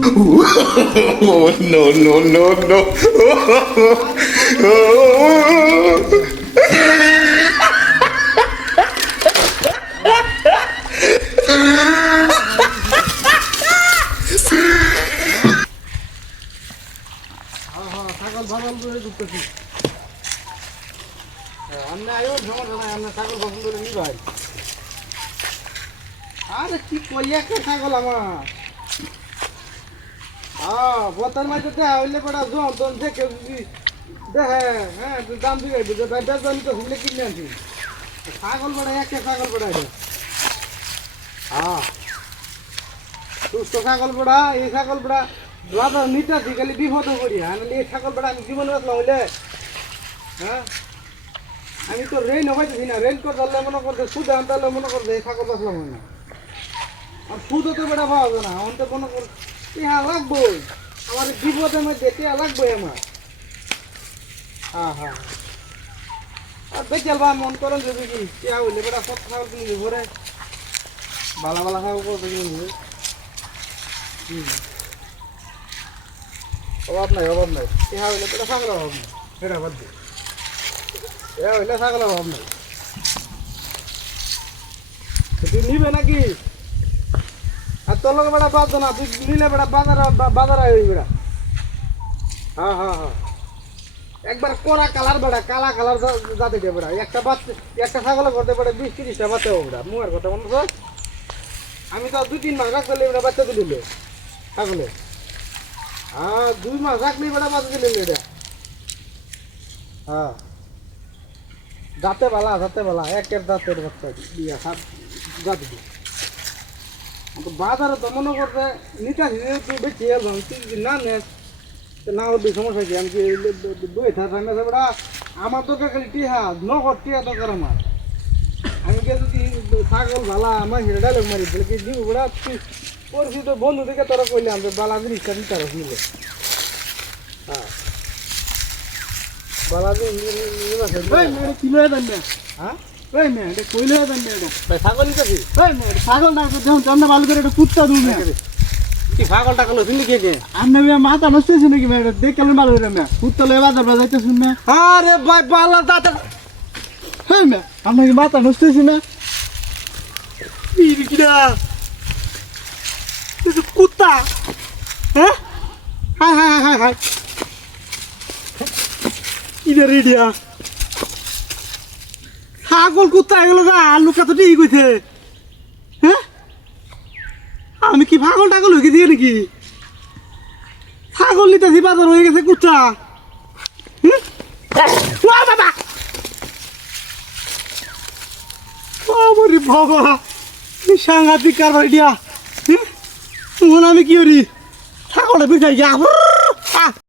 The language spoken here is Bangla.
Oh, no, no, no, no. ছাগল ছাগল করে ঢুকতেছি আমরা আয়ো সমস্যা নাই আমরা ছাগল পছন্দ করে নি ভাই আরে কি কই একটা ছাগল আমার বতার মাঝে দেয়া হইলে পড়া জন তন দেখে দেখে হ্যাঁ দাম দিবে বুঝে ভাই বেজন তো হইলে কিনে আনছি ছাগল পড়া একটা ছাগল পড়া সুস্থ ছাগল পড়া এই ছাগল পড়া বাবা নিতে খালি বিপদ করি আমি এই ছাগল পড়া আমি জীবন বাঁচলাম হইলে হ্যাঁ আমি তো রেন হইতেছি না রেন করে ধরলে মনে করতে সুদ আনতে মনে করতে এই ছাগল বাঁচলাম হয় না আর সুদও তো বেড়া পাওয়া যায় না আমার তো মনে কর টিহা লাগবো আমার বিপদের মধ্যে টিহা লাগবো আমার হ্যাঁ আর বেচালবা মন করেন যদি কি টিহা হইলে বেড়া সব ছাগল কিনে ঘরে ভালো ভালো ছাগল করতে কিনে অভাব নাই টিহা হইলে বেড়া ছাগল অভাব নাই বেড়া বাদ দিয়ে এ হইলে ছাগল অভাব নাই তুই নিবে নাকি আর তোর লোক বেড়া বাদ না তুই নিলে বেড়া বাজার হয়ে বেড়া হ্যাঁ একবার কোরা কালার বেড়া কালা কালার যাতে দে বেড়া একটা ছাগলে করতে পারে 20-30টা বাচ্চা হবে বেড়া মুয়ের কথা মনে কর আমি তো 2-3 মাস রাখলে বেড়া বাচ্চা দিল ছাগলে 2 মাস রাখলে বেড়া বাচ্চা দিল এটা যাতে বালা একের দাঁতের বাচ্চা দিয়া যাতে দি বাজারে তো মনে করতে নিতে তুই বেশি তুই না নেস না হলে সমস্যা কি আমি দুই থাকা বেড়া আমার দরকার খালি টিহা নগদ টিহা দরকার আমার আমি কে যদি ছাগল ভালা আমার হিরে ডায়লগ মারি বলে কি দিব বেড়া তুই করছি তো বন্ধু থেকে তোরা কইলে আমি বালা জিনিসটা নিতে পারস নিলে বালা জিনিস কিলো দেন না হ্যাঁ কইলে দেন না ছাগল নিতেছি ছাগল না দেখুন ভালো করে একটা কুত্তা দূর কি পাগল টাগল হইলি কে আমনে মাথা নষ্ট হইছে নাকি মেয়ে দেখলে ভালো করে না কুত্তা লয়ে বাজার বাজাইতে শুন না আরে ভাই বালা দাদা হ্যাঁ মে আমনে কি মাথা নষ্ট হইছে না কিরা তুই কুত্তা হ্যাঁ হাই ইদে রেডিয়া ছাগল কুত্তা এগুলো গা আলু কত ঠিক কইছে হ্যাঁ আমি কি পাগল টাগল হয়ে গেছি নাকি ছাগল নিতেছি বাজার হয়ে গেছে কুত্তা বাবা সাংঘাতিক কারবার দিয়া আমি কি করি ছাগলটা পিছাই গিয়া